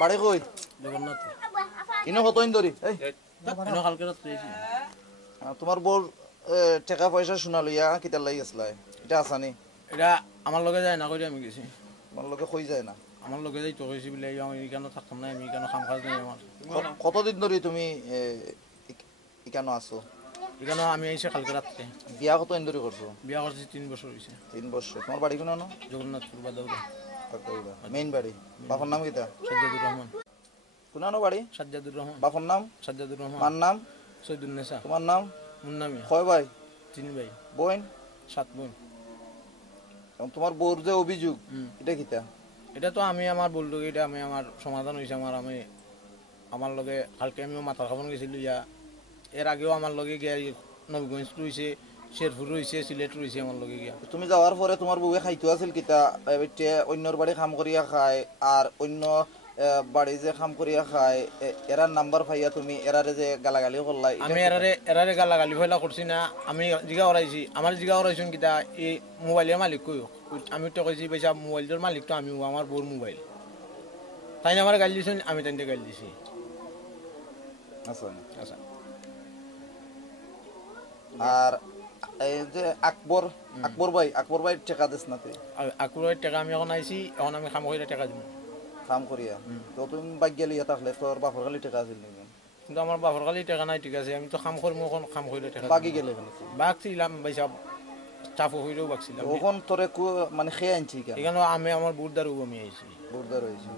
বাড়ি কই? জগন্নাথ ইনো কতদিন ধরি এই এনে কালকে রাত্রে এসেছি। তোমার বউর টাকা পয়সা শোনা লইয়া কিতার লাগি গেছলা এটা আসানি এটা আমার লগে যায় না করে আমি গেছি। তোমার লোকে কই যায় না? আমার লগে যাই তো গেছি বলে আমি এখানে থাকতাম না, আমি এখানে কাম কাজ নাই আমার। কতদিন ধরে তুমি এখানে আছো? এখানে আমি আইসি কালকে রাত্রে। বিয়া কতদিন ধরে করছো? বিয়া করছি 3 বছর হয়েছে। 3 বছর। তোমার বাড়ি কোন? জগন্নাথপুর বাদাউদা। মেইন বাড়ি। বাপর নাম কিতা? সাজ্জাদুর রহমান। কোনানো বাড়ি? সাজ্জাদুর রহমান। বাপর নাম? সাজ্জাদুর রহমান। মার নাম? সৈদুন্নেসা। তোমার নাম? মুন্নামিয়া। কয় ভাই? 3 ভাই। বোন? 7 বোন। এবং তোমার বউর যে অভিযোগ এটা কিতা? এটা তো আমি আমার বললো, এটা আমি আমার সমাধান হয়েছে। আমি আমার লগে কালকে আমিও মাথা খাবন গেছিলো ইয়া। এর আগেও আমার লগে গিয়া নবীগঞ্জ রয়েছে, শেরপুর রয়েছে, সিলেট রয়েছে আমার লগে গিয়া। তুমি যাওয়ার পরে তোমার বউয়ে খাইতো আছিল কিতা? অন্যর বাড়ি কাম করিয়া খায় আর অন্য বাড়ি যে কাম করিয়া খায় এরার নাম্বার পাইয়া তুমি এরারে যে গালাগালি করলাই? আমি এরারে গালাগালি ফেলা করছি না। আমি জিগা করাইছি, আমার জিগা করাইছেন কিতা এই মোবাইলের মালিক কই। আমি তো কইছি পয়সা মোবাইলের মালিক তো আমি, আমার বউর মোবাইল। তাই না আমার গালি দিয়েছেন, আমি তাই গালি দিছি। আচ্ছা। আচ্ছা। আর এই যে আকবর ভাই টাকা দিস না তুই? আকুরের টাকা আমি এখন আইছি, এখন আমি কাম করে টাকা দিব। কাম করিয়া তো তুমি বাইক গেলি থাকলে তোর বাপর খালি টাকা আছিল নাকি? কিন্তু আমার বাপর কালি টাকা নাই, ঠিক আছে। আমি তো কাম করবো, এখন কাম করে টাকা বাকি গেলে বাগছিলাম পয়সা, চাপো হইলেও বাগছিলাম। ওখন তোরে মানে খেয়ে আনছি কেন? এখানে আমি আমার বুড়দার আমি আইছি। বুড়দার হয়েছে।